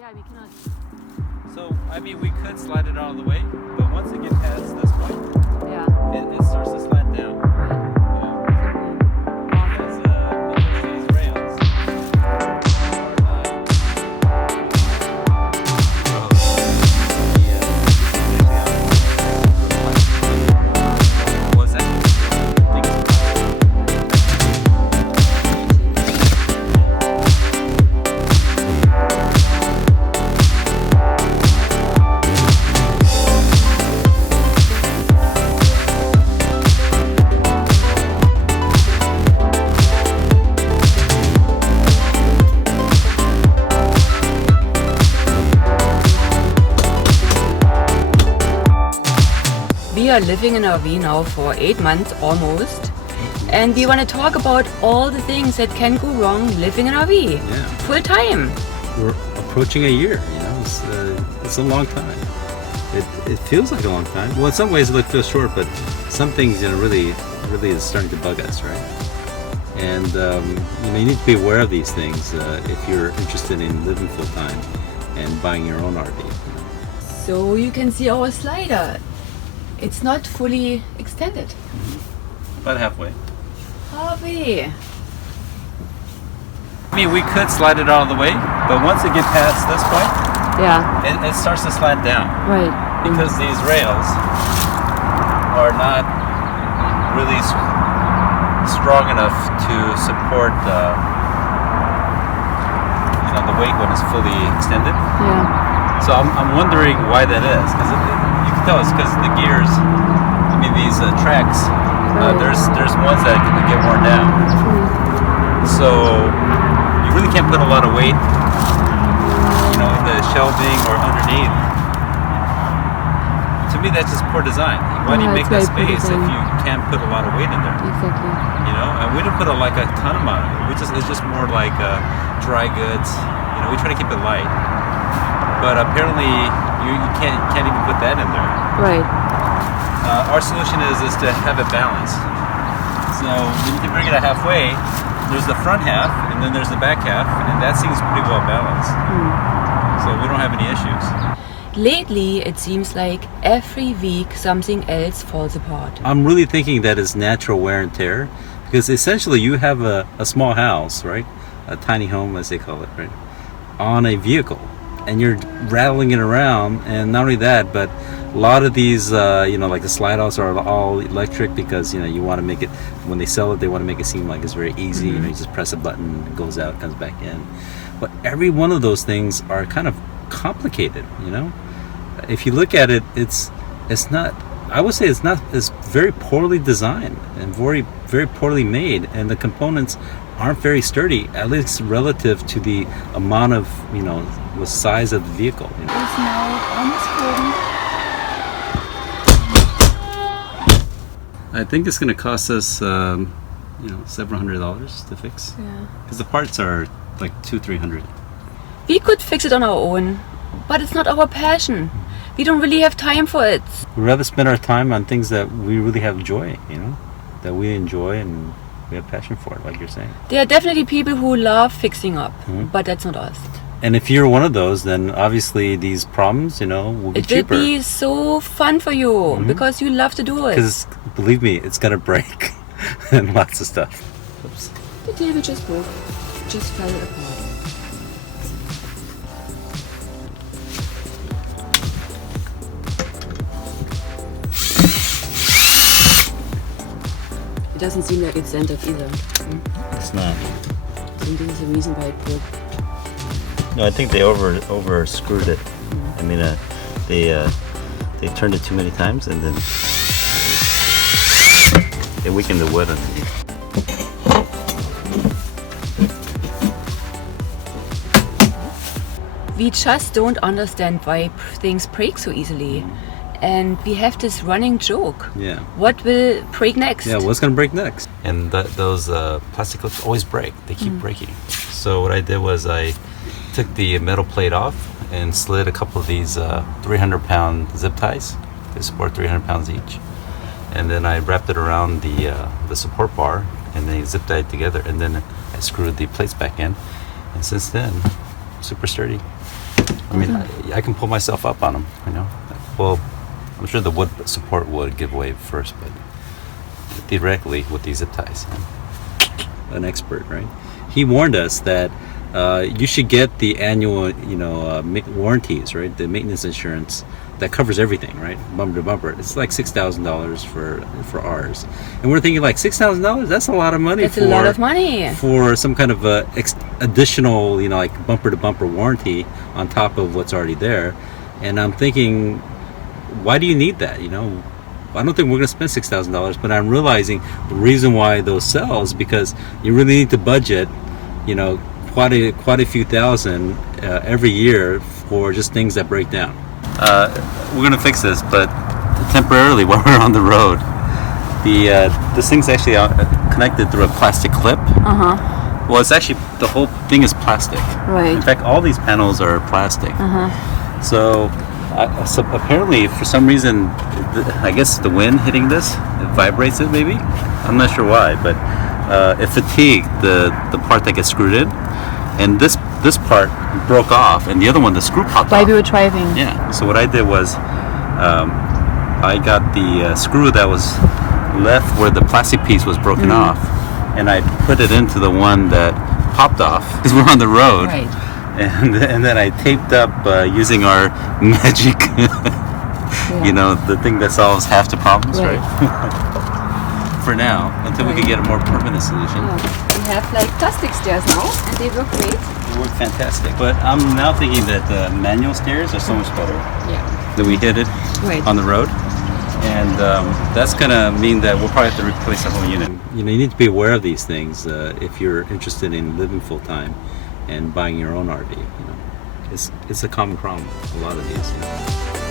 Yeah, we cannot. So, I mean, we could slide it out of the way, but once it gets past this point, Yeah. it starts to slide down. Because these rails are not. What's that? We are living in RV now for 8 months almost, and we want to talk about all the things that can go wrong living in RV Yeah. full time. We're approaching a year. It's a long time. It feels like a long time. Well, in some ways it feels short, but some things really is starting to bug us, right? And you need to be aware of these things if you're interested in living full time and buying your own RV. So you can see our slider. It's not fully extended. About halfway. Halfway. I mean, we could slide it out of the way, but once it gets past this point, Yeah, it starts to slide down. right. Because these rails are not really strong enough to support the weight when it's fully extended. Yeah. So I'm wondering why that is, because you can tell it's because the gears. I mean, these tracks. Right. There's ones that can get worn down. So you really can't put a lot of weight, in the shelving or underneath. To me, that's just poor design. Why do you Yeah, make it's that very poor space if design. you can't put a lot of weight in there? Exactly. And we didn't put a ton amount of it. It's just more like dry goods. We try to keep it light. But apparently, you can't even put that in there. Right. Our solution is to have it balanced. So you need to bring it at halfway. There's the front half, and then there's the back half, and that seems pretty well balanced. So we don't have any issues. Lately, it seems like every week something else falls apart. I'm really thinking that it's natural wear and tear, because essentially you have a small house, right? A tiny home, as they call it, right? On a vehicle, and you're rattling it around, and not only that, but a lot of these, like the slide outs are all electric because, you want to make it, when they sell it, they want to make it seem like it's very easy. You just press a button, it goes out, comes back in. But every one of those things are kind of complicated, If you look at it, it's not, I would say it's very poorly designed and very, very poorly made, and the components aren't very sturdy, at least relative to the amount of, the size of the vehicle. It's now almost 40. I think it's going to cost us, several $100s to fix. Yeah. Because the parts are like $200-300. We could fix it on our own, but it's not our passion. We don't really have time for it. We'd rather spend our time on things that we really have joy, that we enjoy and we have passion for it, like you're saying. There are definitely people who love fixing up, but that's not us. And if you're one of those, then obviously these problems, will be It cheaper. will be so fun for you because you love to do it. Because believe me, it's gonna break and lots of stuff. Oops. The table just broke, just fell apart. It doesn't seem like it's centered either. It's not. I think this is the reason why it broke. No, I think they over screwed it. I mean, they turned it too many times, and then they weakened the wood underneath. We just don't understand why things break so easily. And we have this running joke. Yeah. What will break next? Yeah, what's gonna break next? And those plastic clips always break. They keep breaking. So what I did was I took the metal plate off and slid a couple of these 300-pound zip ties. They support 300 pounds each. And then I wrapped it around the support bar, and then zip tied it together, and then I screwed the plates back in. And since then, super sturdy. I mean, I can pull myself up on them, you know. Well, I'm sure the wood support would give way first, but theoretically with these zip ties. An expert, right? He warned us that you should get the annual, warranties, right? The maintenance insurance that covers everything, right? Bumper to bumper. It's like $6,000 for ours, and we're thinking like $6,000. That's a lot of money. That's a lot of money for some kind of additional, like bumper to bumper warranty on top of what's already there. And I'm thinking, why do you need that? I don't think we're going to spend $6,000, but I'm realizing the reason why those sell is because you really need to budget, quite a few thousand every year for just things that break down. We're going to fix this, but temporarily while we're on the road, this thing's actually connected through a plastic clip. Well, it's actually, the whole thing is plastic. Right. In fact, all these panels are plastic. So apparently, for some reason, I guess the wind hitting this, it vibrates it maybe. I'm not sure why, but it fatigued the part that gets screwed in, and this part broke off, and the other one, the screw popped While off. we were driving. Yeah. So what I did was, I got the screw that was left where the plastic piece was broken off, and I put it into the one that popped off because we're on the road. Right. And then I taped up using our magic, the thing that solves half the problems, right? For now, until we can get a more permanent solution. We have like plastic stairs now, and they work great. They work fantastic. But I'm now thinking that the manual stairs are so much better. Yeah. That we hit it on the road. And that's going to mean that we'll probably have to replace the whole unit. You need to be aware of these things if you're interested in living full time and buying your own RV. It's a common problem, a lot of these.